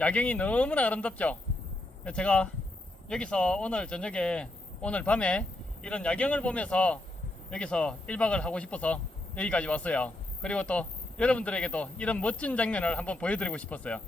야경이 너무나 아름답죠. 제가 여기서 오늘 저녁에 오늘 밤에 이런 야경을 보면서 여기서 1박을 하고 싶어서 여기까지 왔어요. 그리고 또 여러분들에게도 이런 멋진 장면을 한번 보여드리고 싶었어요.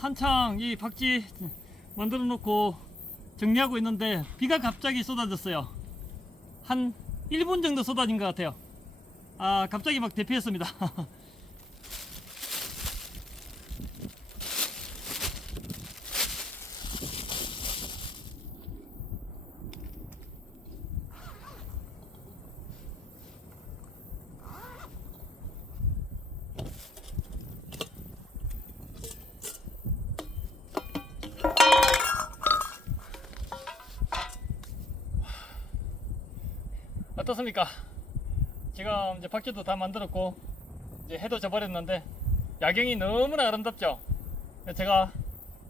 한창 이 박지 만들어 놓고 정리하고 있는데 비가 갑자기 쏟아졌어요. 한 1분 정도 쏟아진 것 같아요. 아, 갑자기 막 대피했습니다. 어떻습니까? 지금 이제 바퀴도 다 만들었고 이제 해도 져버렸는데 야경이 너무나 아름답죠. 제가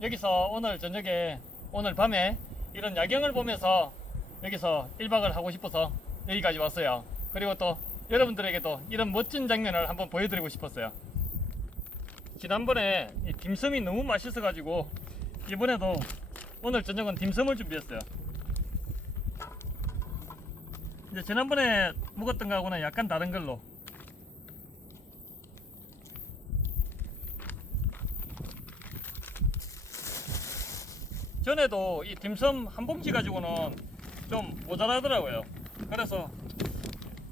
여기서 오늘 저녁에 오늘 밤에 이런 야경을 보면서 여기서 1박을 하고 싶어서 여기까지 왔어요. 그리고 또 여러분들에게도 이런 멋진 장면을 한번 보여드리고 싶었어요. 지난번에 이 딤섬이 너무 맛있어가지고 이번에도 오늘 저녁은 딤섬을 준비했어요. 이제 지난번에 먹었던 거하고는 약간 다른 걸로. 전에도 이 딤섬 한 봉지 가지고는 좀 모자라더라고요. 그래서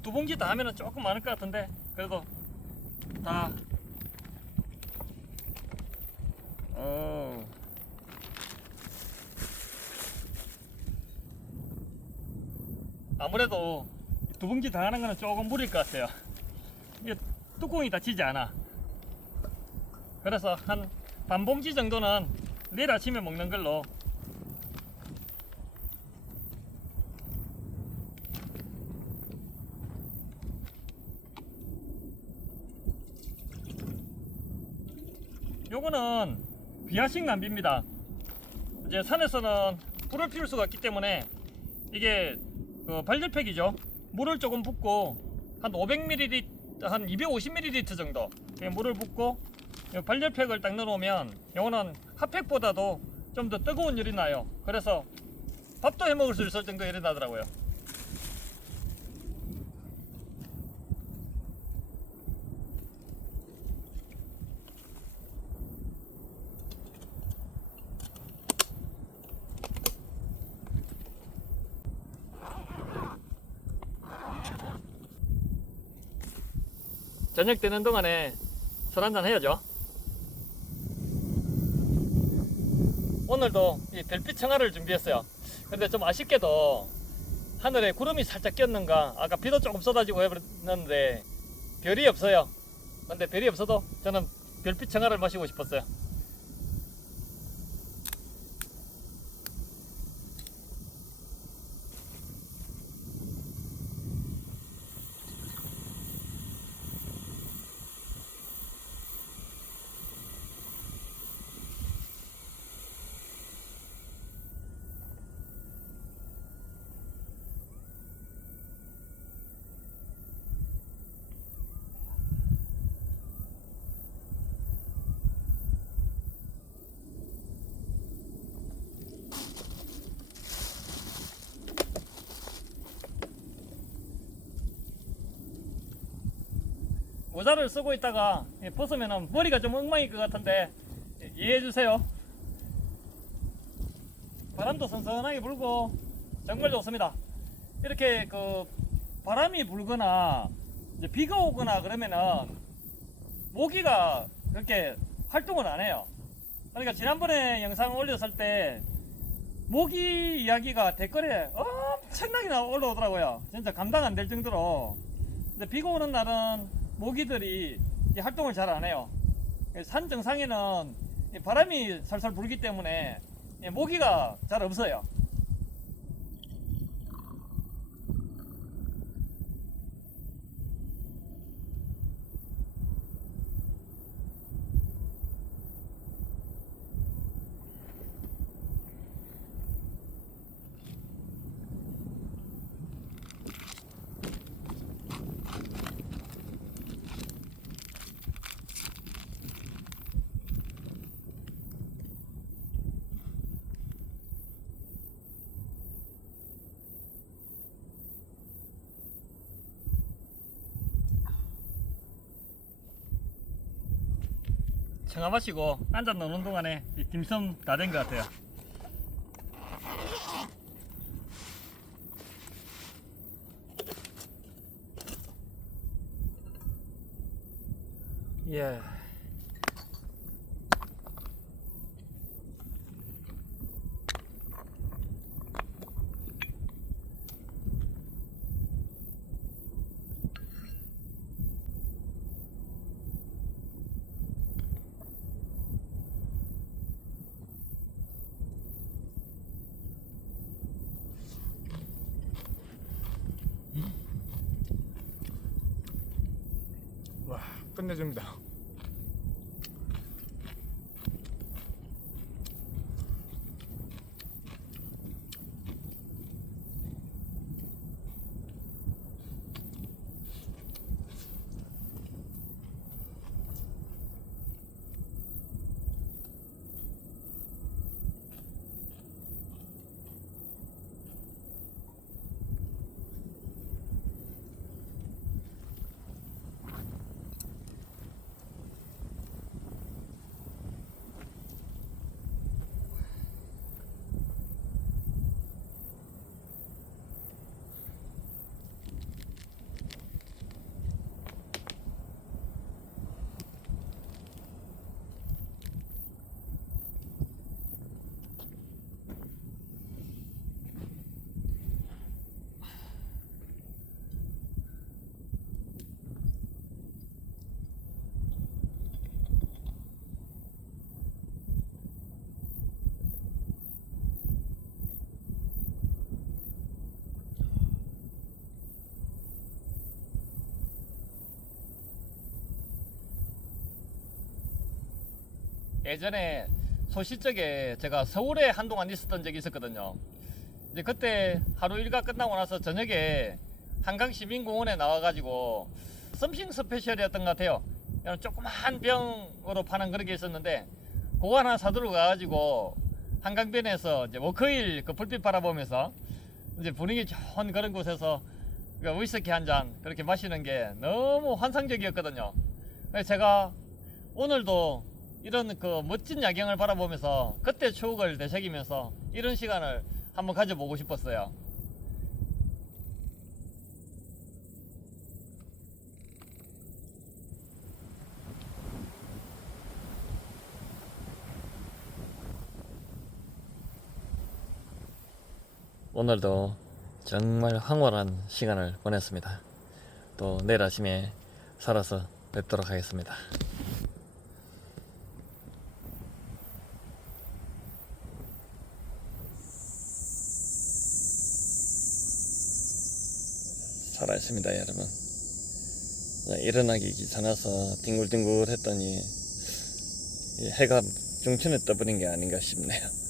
두 봉지 다 하면은 조금 많을 것 같은데 그래도 다. 어... 아무래도 두 봉지 다 하는 거는 조금 무리일 것 같아요. 이게 뚜껑이 닫히지 않아. 그래서 한 반 봉지 정도는 내일 아침에 먹는 걸로. 요거는 비아식 남비입니다. 이제 산에서는 불을 피울 수가 없기 때문에 이게 그 발열팩이죠. 물을 조금 붓고 한 500ml, 한 250ml 정도 예, 물을 붓고 이 발열팩을 딱 넣어놓으면 이거는 핫팩보다도 좀 더 뜨거운 열이 나요. 그래서 밥도 해 먹을 수 있을 정도 열이 나더라고요. 저녁 되는 동안에 술 한잔 해야죠. 오늘도 이 별빛 청아를 준비했어요. 근데 좀 아쉽게도 하늘에 구름이 살짝 꼈는가 아까 비도 조금 쏟아지고 해버렸는데 별이 없어요. 근데 별이 없어도 저는 별빛 청아를 마시고 싶었어요. 모자를 쓰고 있다가 예, 벗으면 머리가 좀 엉망일 것 같은데 예, 이해해 주세요. 바람도 선선하게 불고 정말 좋습니다. 이렇게 그 바람이 불거나 비가 오거나 그러면은 모기가 그렇게 활동을 안 해요. 그러니까 지난번에 영상 올렸을 때 모기 이야기가 댓글에 엄청나게 나- 올라오더라고요. 진짜 감당 안 될 정도로. 근데 비가 오는 날은 모기들이 이 활동을 잘 안 해요. 산 정상에는 이 바람이 살살 불기 때문에 이 모기가 잘 없어요. 청아 마시고 앉아 노는 동안에 이 딤섬 다 된 것 같아요. 예. 끝내줍니다. 예전에 소시적에 제가 서울에 한동안 있었던 적이 있었거든요. 이제 그때 하루 일과 끝나고 나서 저녁에 한강 시민공원에 나와가지고 썸씽 스페셜이었던 것 같아요. 그냥 조그만 병으로 파는 그런 게 있었는데 그거 하나 사들고 가가지고 한강변에서 이제 워커힐 그 불빛 바라보면서 이제 분위기 좋은 그런 곳에서 그 위스키 한 잔 그렇게 마시는 게 너무 환상적이었거든요. 제가 오늘도 이런 그 멋진 야경을 바라보면서 그때 추억을 되새기면서 이런 시간을 한번 가져보고 싶었어요. 오늘도 정말 황홀한 시간을 보냈습니다. 또 내일 아침에 살아서 뵙도록 하겠습니다. 살아있습니다, 여러분. 자, 일어나기 귀찮아서 뒹굴뒹굴 했더니 이 해가 중천에 떠버린 게 아닌가 싶네요.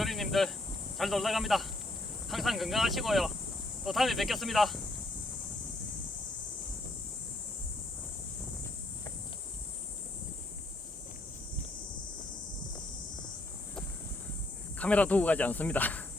도리님들 잘 놀다 갑니다. 항상 건강하시고요. 또 다음에 뵙겠습니다. 카메라 두고 가지 않습니다.